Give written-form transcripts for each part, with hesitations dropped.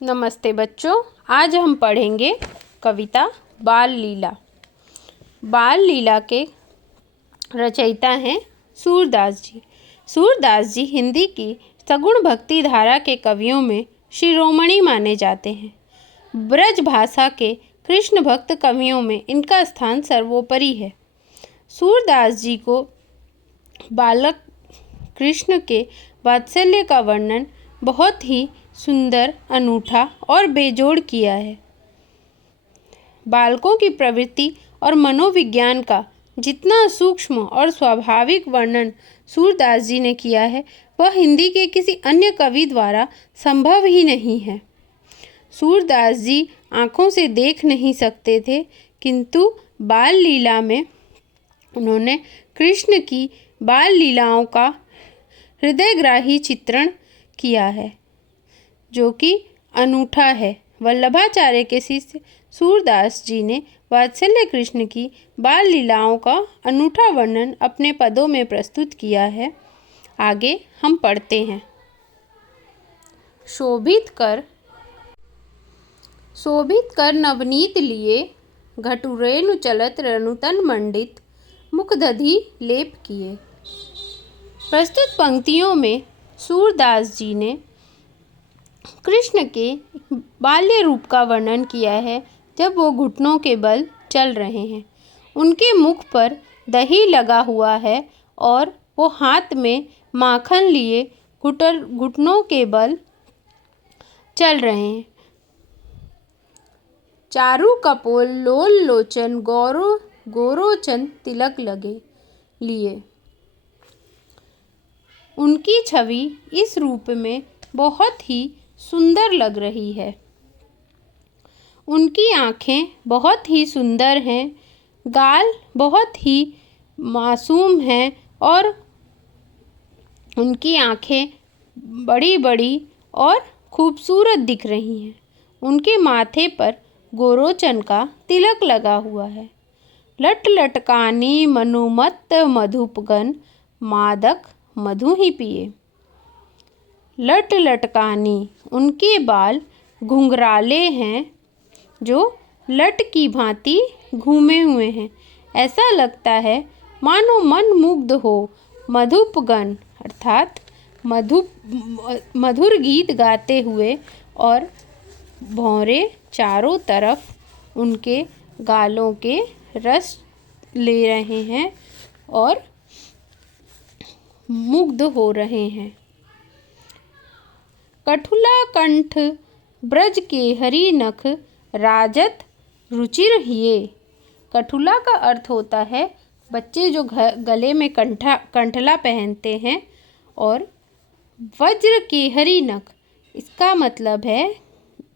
नमस्ते बच्चों, आज हम पढ़ेंगे कविता बाल लीला। बाल लीला के रचयिता हैं सूरदास जी। सूरदास जी हिंदी की सगुण भक्ति धारा के कवियों में शिरोमणि माने जाते हैं। ब्रज भाषा के कृष्ण भक्त कवियों में इनका स्थान सर्वोपरि है। सूरदास जी को बालक कृष्ण के वात्सल्य का वर्णन बहुत ही सुंदर, अनूठा और बेजोड़ किया है। बालकों की प्रवृत्ति और मनोविज्ञान का जितना सूक्ष्म और स्वाभाविक वर्णन सूरदास जी ने किया है, वह हिंदी के किसी अन्य कवि द्वारा संभव ही नहीं है। सूरदास जी आँखों से देख नहीं सकते थे, किंतु बाल लीला में उन्होंने कृष्ण की बाल लीलाओं का हृदयग्राही चित्रण किया है, जो कि अनूठा है। वल्लभाचार्य के शिष्य सूरदास जी ने वात्सल्य कृष्ण की बाल लीलाओं का अनूठा वर्णन अपने पदों में प्रस्तुत किया है। आगे हम पढ़ते हैं। शोभित कर नवनीत लिए, घटुरेनु चलत रनुतन मंडित, मुख दधि लेप किए। प्रस्तुत पंक्तियों में सूरदास जी ने कृष्ण के बाल्य रूप का वर्णन किया है, जब वो घुटनों के बल चल रहे हैं। उनके मुख पर दही लगा हुआ है और वो हाथ में माखन लिए घुटनों के बल चल रहे हैं। चारु कपोल लोल लोचन गोरोचन तिलक लगे लिए। उनकी छवि इस रूप में बहुत ही सुंदर लग रही है। उनकी आँखें बहुत ही सुंदर हैं, गाल बहुत ही मासूम हैं और उनकी आँखें बड़ी बड़ी और खूबसूरत दिख रही हैं। उनके माथे पर गोरोचन का तिलक लगा हुआ है। लट लटकानी मनुमत्त मधुपगन, मादक मधु ही पिए। लट लटकानी, उनके बाल घुंघराले हैं, जो लट की भांति घूमे हुए हैं। ऐसा लगता है मानो मन मुग्ध हो। मधुपगन अर्थात मधुर गीत गाते हुए और भौरे चारों तरफ उनके गालों के रस ले रहे हैं और मुग्ध हो रहे हैं। कठुला कंठ ब्रज के हरि नख, राजत रुचिर हिये। कठुला का अर्थ होता है बच्चे जो गले में कंठला पहनते हैं, और वज्र के हरि नख, इसका मतलब है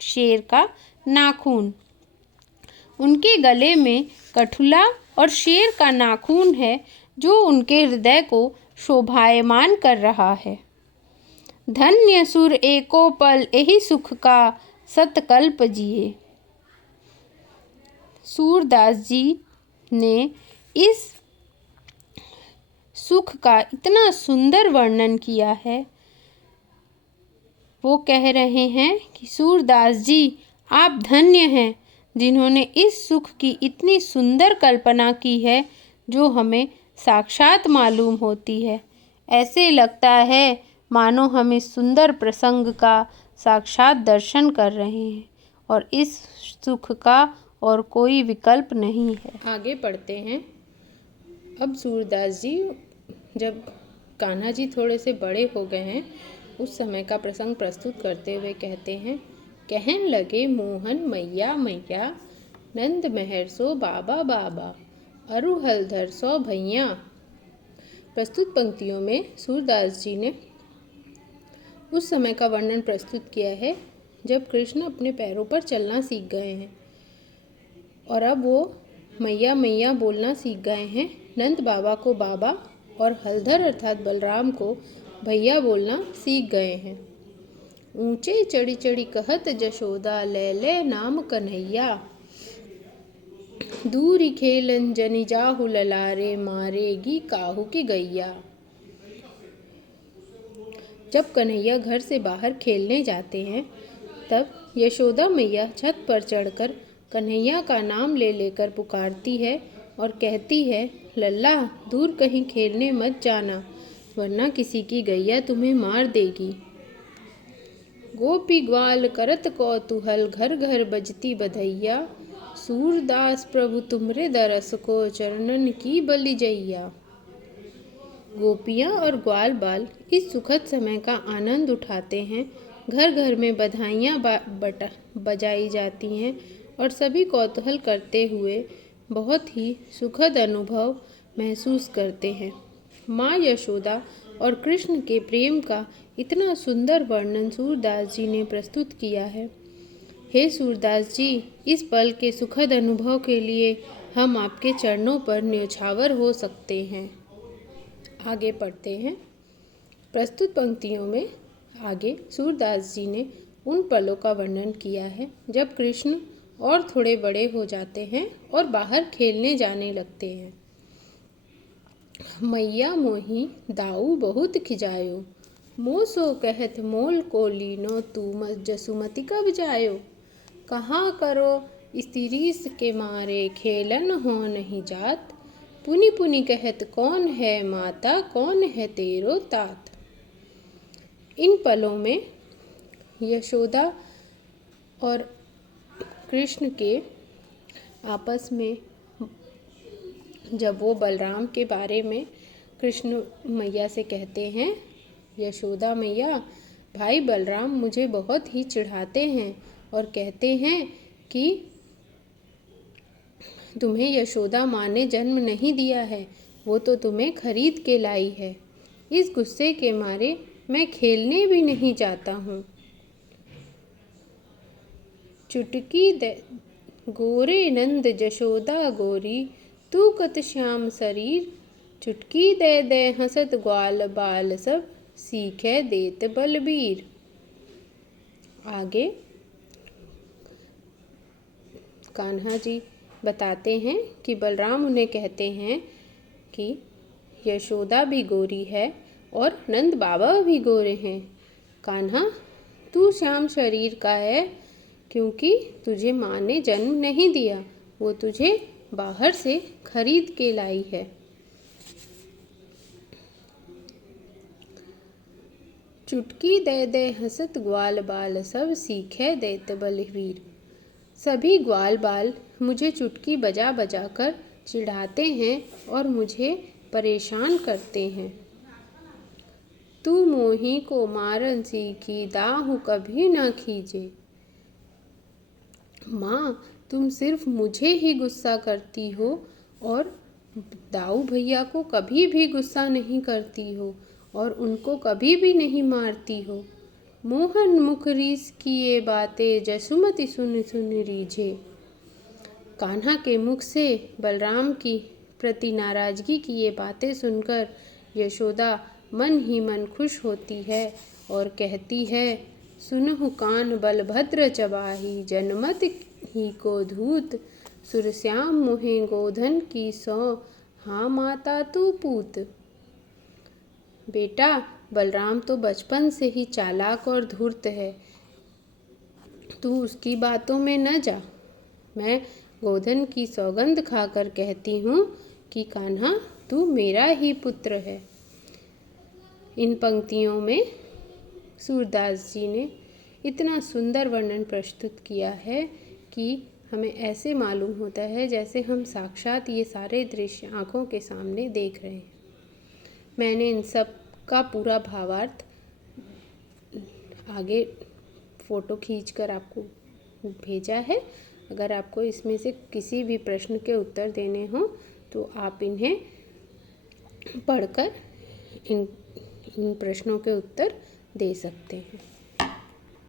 शेर का नाखून। उनके गले में कठुला और शेर का नाखून है, जो उनके हृदय को शोभायमान कर रहा है। धन्य सुर एको पल एहि सुख का, सतकल्प जिए। सूरदास जी ने इस सुख का इतना सुंदर वर्णन किया है। वो कह रहे हैं कि सूरदास जी, आप धन्य हैं जिन्होंने इस सुख की इतनी सुंदर कल्पना की है, जो हमें साक्षात मालूम होती है। ऐसे लगता है मानो हम इस सुंदर प्रसंग का साक्षात दर्शन कर रहे हैं, और इस सुख का और कोई विकल्प नहीं है। आगे पढ़ते हैं। अब सूरदास जी जब कान्हा जी थोड़े से बड़े हो गए हैं, उस समय का प्रसंग प्रस्तुत करते हुए कहते हैं। कहन लगे मोहन मैया मैया, नंद मेहर सो बाबा बाबा, अरु हलधर सो भैया। प्रस्तुत पंक्तियों में सूरदास जी ने उस समय का वर्णन प्रस्तुत किया है, जब कृष्ण अपने पैरों पर चलना सीख गए हैं और अब वो मैया मैया बोलना सीख गए हैं। नंद बाबा को बाबा और हलधर अर्थात बलराम को भैया बोलना सीख गए हैं। ऊंचे चढ़ी चढ़ी कहत जशोदा, ले ले नाम कन्हैया। दूरी खेलन जनि जाहु ललारे, मारेगी काहू की गैया। जब कन्हैया घर से बाहर खेलने जाते हैं, तब यशोदा मैया छत पर चढ़कर कन्हैया का नाम ले लेकर पुकारती है और कहती है, लल्ला दूर कहीं खेलने मत जाना, वरना किसी की गैया तुम्हें मार देगी। गोपी ग्वाल करत कौतूहल, घर घर बजती बधैया, सूरदास प्रभु तुमरे दरस को, चरणन की बलि जैया। गोपियाँ और ग्वाल बाल इस सुखद समय का आनंद उठाते हैं। घर घर में बधाइयाँ बजाई जाती हैं और सभी कौतूहल करते हुए बहुत ही सुखद अनुभव महसूस करते हैं। माँ यशोदा और कृष्ण के प्रेम का इतना सुंदर वर्णन सूरदास जी ने प्रस्तुत किया है। हे सूरदास जी, इस पल के सुखद अनुभव के लिए हम आपके चरणों पर न्योछावर हो सकते हैं। आगे पढ़ते हैं। प्रस्तुत पंक्तियों में आगे सूरदास जी ने उन पलों का वर्णन किया है जब कृष्ण और थोड़े बड़े हो जाते हैं और बाहर खेलने जाने लगते हैं। मैया मोही दाऊ बहुत खिजायो, मोह सो कहत मोल को लीनो, तू जसुमति कब जायो। कहाँ करो स्त्रीस के मारे, खेलन हो नहीं जात, पुनि पुनि कहत कौन है माता, कौन है तेरो तात। इन पलों में यशोदा और कृष्ण के आपस में जब वो बलराम के बारे में कृष्ण मैया से कहते हैं, यशोदा मैया, भाई बलराम मुझे बहुत ही चिढ़ाते हैं और कहते हैं कि तुम्हें यशोदा माँ ने जन्म नहीं दिया है, वो तो तुम्हें खरीद के लाई है। इस गुस्से के मारे मैं खेलने भी नहीं जाता हूँ। चुटकी दे गोरे नंद जशोदा गोरी, तू कत श्याम शरीर, चुटकी दे दे हंसत ग्वाल बाल, सब सीखे देत बलबीर। आगे कान्हा जी बताते हैं कि बलराम उन्हें कहते हैं कि यशोदा भी गोरी है और नंद बाबा भी गोरे हैं। कान्हा, तू श्याम शरीर का है क्योंकि तुझे माँ ने जन्म नहीं दिया, वो तुझे बाहर से खरीद के लाई है। चुटकी दे दे हंसत ग्वाल बाल, सब सीखे देत बलबीर। सभी ग्वाल बाल मुझे चुटकी बजा बजा कर चिढ़ाते हैं और मुझे परेशान करते हैं। तू मोही को मारन सीखी, दाहु कभी न खींचे। माँ, तुम सिर्फ मुझे ही गुस्सा करती हो और दाऊ भैया को कभी भी गुस्सा नहीं करती हो और उनको कभी भी नहीं मारती हो। मोहन मुखरीस की ये बातें, जसुमति सुन सुन रीझे। कान्हा के मुख से बलराम की प्रति नाराजगी की ये बातें सुनकर यशोदा मन ही मन खुश होती है और कहती है, सुनहु कान बलभद्र चबाही, जनमत ही को धूत, सुरश्याम मोहे गोधन की सौ, हाँ माता तू पूत। बेटा, बलराम तो बचपन से ही चालाक और धूर्त है, तू उसकी बातों में न जा। मैं गोधन की सौगंध खाकर कहती हूँ कि कान्हा तू मेरा ही पुत्र है। इन पंक्तियों में सूरदास जी ने इतना सुंदर वर्णन प्रस्तुत किया है कि हमें ऐसे मालूम होता है जैसे हम साक्षात ये सारे दृश्य आँखों के सामने देख रहे हैं। मैंने इन सब का पूरा भावार्थ आगे फ़ोटो खींचकर आपको भेजा है। अगर आपको इसमें से किसी भी प्रश्न के उत्तर देने हों तो आप इन्हें पढ़कर इन प्रश्नों के उत्तर दे सकते हैं।